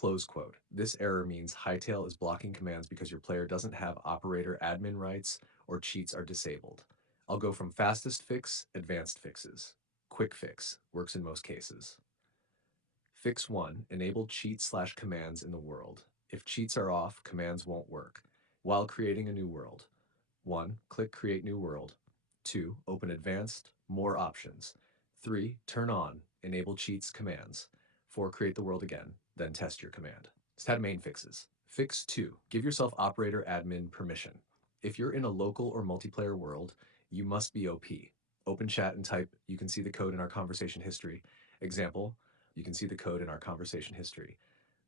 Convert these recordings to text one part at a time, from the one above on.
close quote. This error means Hytale is blocking commands because your player doesn't have operator admin rights or cheats are disabled. I'll go from fastest fix, advanced fixes. Quick fix works in most cases. Fix 1, enable cheats/commands in the world. If cheats are off, commands won't work. While creating a new world. 1, click create new world. 2, open advanced, more options. 3, turn on, enable cheats commands. 4, create the world again, then test your command. Stat main fixes. Fix 2, give yourself operator admin permission. If you're in a local or multiplayer world, you must be OP. Open chat and type, you can see the code in our conversation history. Example, you can see the code in our conversation history.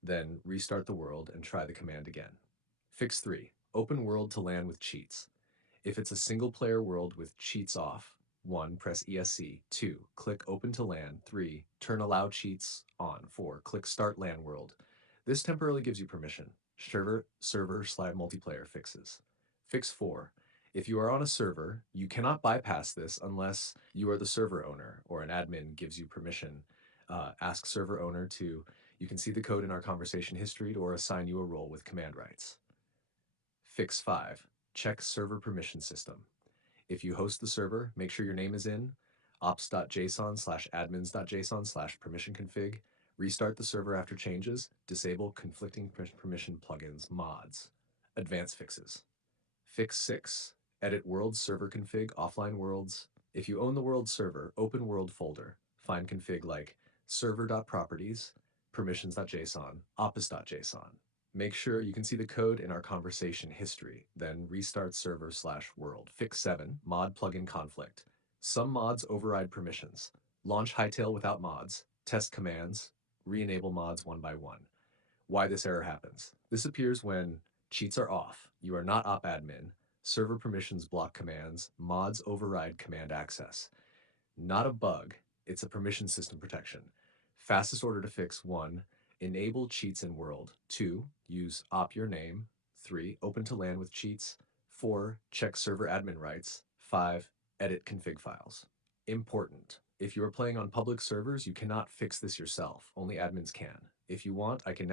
Then restart the world and try the command again. Fix 3, open world to LAN with cheats. If it's a single player world with cheats off, 1, press ESC. 2, click open to LAN. 3, turn allow cheats on. 4, click start LAN world. This temporarily gives you permission. Server/multiplayer fixes. Fix 4, if you are on a server, you cannot bypass this unless you are the server owner or an admin gives you permission. Ask server owner to, you can see the code in our conversation history, or assign you a role with command rights. Fix 5, check server permission system. If you host the server, make sure your name is in ops.json/admins.json/permission config. Restart the server after changes. Disable conflicting permission plugins mods. Advanced fixes. Fix 6, edit world server config offline worlds. If you own the world server, open world folder. Find config like server.properties, permissions.json, opus.json. Make sure you can see the code in our conversation history, then restart server/world. Fix 7, mod plugin conflict. Some mods override permissions. Launch Hytale without mods, test commands, re-enable mods one by one. Why this error happens. This appears when cheats are off, you are not op admin, server permissions block commands, mods override command access. Not a bug, it's a permission system protection. Fastest order to fix: 1, enable cheats in world. 2, use op your name. 3, open to LAN with cheats. 4, check server admin rights. 5, edit config files. Important. If you are playing on public servers, you cannot fix this yourself. Only admins can. If you want, I can now